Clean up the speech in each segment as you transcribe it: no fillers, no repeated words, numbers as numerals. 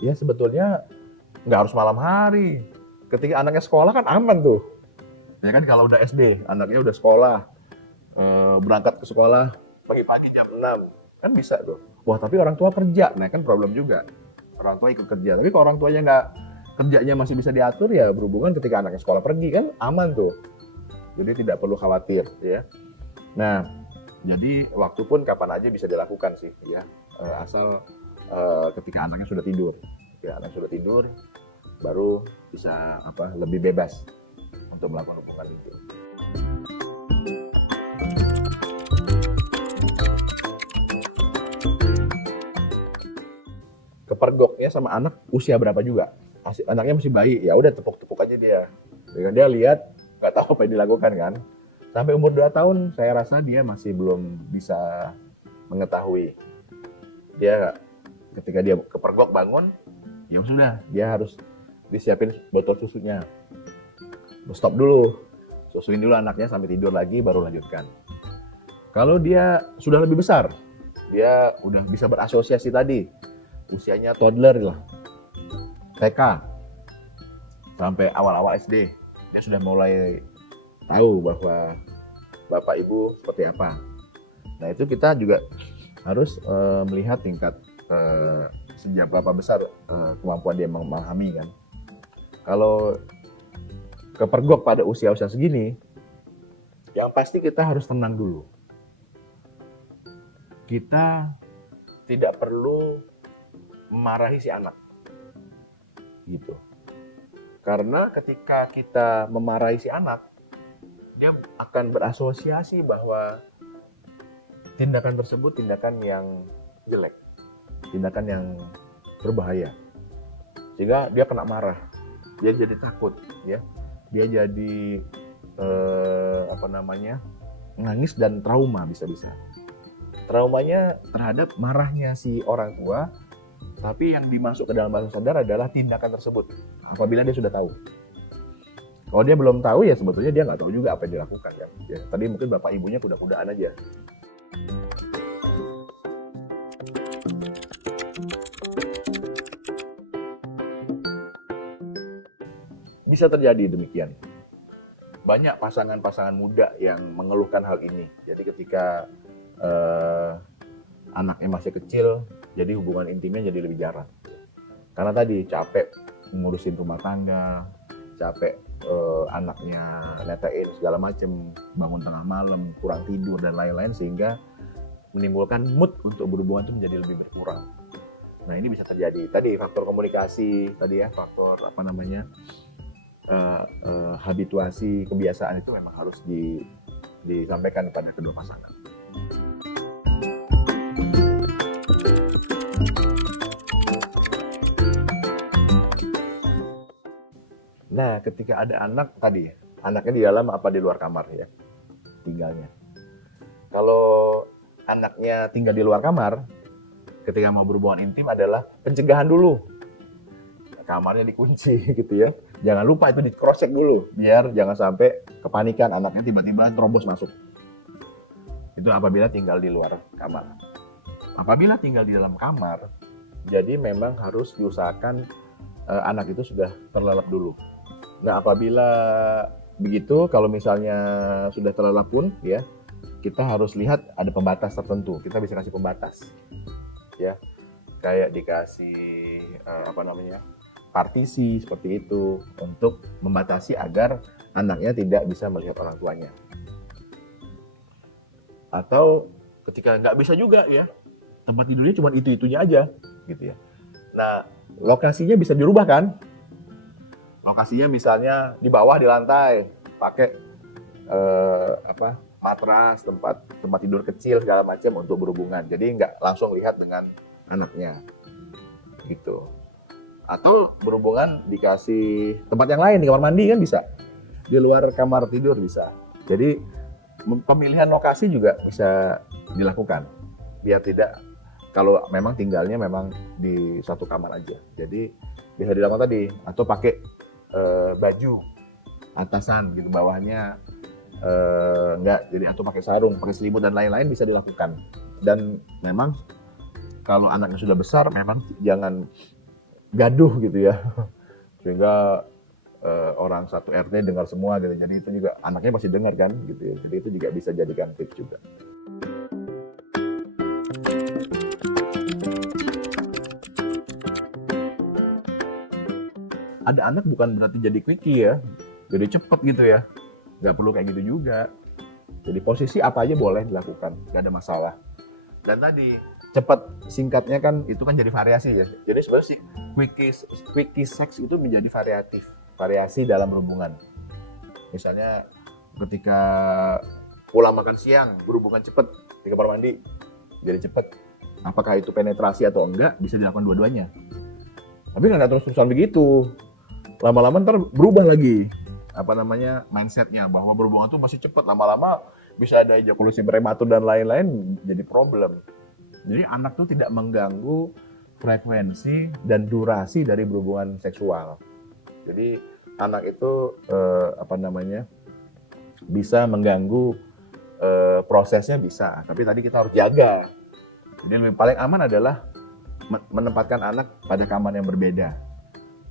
Ya sebetulnya nggak harus malam hari. Ketika anaknya sekolah kan aman tuh. Ya kan kalau udah SD, anaknya udah sekolah, berangkat ke sekolah pagi-pagi jam 6, kan bisa tuh. Wah tapi orang tua kerja, nah kan problem juga. Orang tua ikut kerja, tapi kalau orang tuanya nggak, kerjanya masih bisa diatur, ya berhubungan ketika anaknya sekolah pergi kan aman tuh. Jadi tidak perlu khawatir ya. Nah, jadi waktu pun kapan aja bisa dilakukan sih ya, asal ketika anaknya sudah tidur. Ya, anak sudah tidur, baru bisa lebih bebas untuk melakukan hubungan intim. Kepergok ya sama anak usia berapa juga. Anaknya masih bayi, ya udah tepuk-tepuk aja dia. Dia lihat, nggak tahu apa yang dilakukan kan. Sampai umur 2 tahun saya rasa dia masih belum bisa mengetahui. Dia ketika dia kepergok bangun, ya sudah, dia harus disiapin botol susunya. Stop dulu, susuin dulu anaknya sampai tidur lagi baru lanjutkan. Kalau dia sudah lebih besar, dia udah bisa berasosiasi tadi, usianya toddler lah, TK sampai awal-awal SD, dia sudah mulai tahu bahwa bapak ibu seperti apa. Nah itu kita juga harus melihat tingkat sejak berapa besar kemampuan dia memahami kan. Kalau kepergok pada usia-usia segini, yang pasti kita harus tenang dulu. Kita tidak perlu memarahi si anak, gitu. Karena ketika kita memarahi si anak, dia akan berasosiasi bahwa tindakan tersebut tindakan yang jelek, tindakan yang berbahaya, sehingga dia kena marah, dia jadi takut, ya, dia jadi nangis dan trauma bisa-bisa. Traumanya terhadap marahnya si orang tua, tapi yang dimasuk ke dalam bawah sadar adalah tindakan tersebut. Apabila dia sudah tahu. Kalau dia belum tahu ya sebetulnya dia nggak tahu juga apa yang dilakukan kan. Ya, tadi mungkin bapak ibunya kuda-kudaan aja. Bisa terjadi demikian. Banyak pasangan-pasangan muda yang mengeluhkan hal ini. Jadi ketika anaknya masih kecil, jadi hubungan intimnya jadi lebih jarang. Karena tadi capek ngurusin rumah tangga, capek anaknya netein segala macem, bangun tengah malam, kurang tidur dan lain-lain, sehingga menimbulkan mood untuk berhubungan itu menjadi lebih berkurang. Nah ini bisa terjadi. Tadi faktor komunikasi, tadi ya faktor habituasi, kebiasaan itu memang harus disampaikan kepada kedua pasangan. Nah, ketika ada anak tadi, anaknya di dalam apa di luar kamar ya, tinggalnya. Kalau anaknya tinggal di luar kamar, ketika mau berhubungan intim adalah pencegahan dulu. Kamarnya dikunci gitu ya. Jangan lupa itu di cross check dulu, biar jangan sampai kepanikan anaknya tiba-tiba terobos masuk. Itu apabila tinggal di luar kamar. Apabila tinggal di dalam kamar, jadi memang harus diusahakan anak itu sudah terlelap dulu. Nah, apabila begitu, kalau misalnya sudah terlelap pun ya, kita harus lihat ada pembatas tertentu. Kita bisa kasih pembatas. Ya. Kayak dikasih partisi seperti itu untuk membatasi agar anaknya tidak bisa melihat orang tuanya. Atau ketika nggak bisa juga ya, tempat tidurnya cuma itu-itunya aja gitu ya. Nah, lokasinya bisa dirubah kan? Lokasinya misalnya di bawah di lantai, pakai matras, tempat tidur kecil segala macam untuk berhubungan. Jadi nggak langsung lihat dengan anaknya, gitu. Atau berhubungan dikasih tempat yang lain, di kamar mandi kan bisa, di luar kamar tidur bisa. Jadi pemilihan lokasi juga bisa dilakukan, biar tidak, kalau memang tinggalnya memang di satu kamar aja. Jadi bisa dilakukan tadi, atau pakai baju atasan gitu, bawahnya enggak, jadi atau pakai sarung, pakai selimut dan lain-lain bisa dilakukan. Dan memang kalau anaknya sudah besar memang jangan gaduh gitu ya. Sehingga orang satu RT dengar semua gitu. Jadi itu juga anaknya pasti dengar kan gitu ya. Jadi itu juga bisa jadikan tips juga. Ada anak bukan berarti jadi quickie ya, jadi cepet gitu ya. Nggak perlu kayak gitu juga. Jadi posisi apa aja boleh dilakukan, nggak ada masalah. Dan tadi cepat singkatnya kan itu kan jadi variasi ya. Jadi sebenarnya si quickie sex itu menjadi variasi dalam hubungan. Misalnya ketika pulang makan siang berhubungan cepet di kamar mandi, jadi cepet. Apakah itu penetrasi atau enggak bisa dilakukan dua-duanya. Tapi nggak terus-terusan begitu. Lama-lama ntar berubah lagi mindsetnya bahwa berhubungan tuh masih cepet, lama-lama bisa ada ejakulasi prematur dan lain-lain, jadi problem. Jadi anak tuh tidak mengganggu frekuensi dan durasi dari berhubungan seksual. Jadi anak itu bisa mengganggu prosesnya bisa, tapi tadi kita harus jaga. Jadi yang paling aman adalah menempatkan anak pada kamar yang berbeda.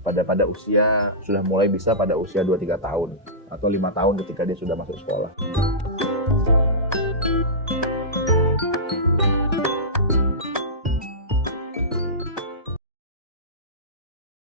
Pada usia sudah mulai bisa pada usia 2-3 tahun atau 5 tahun ketika dia sudah masuk sekolah.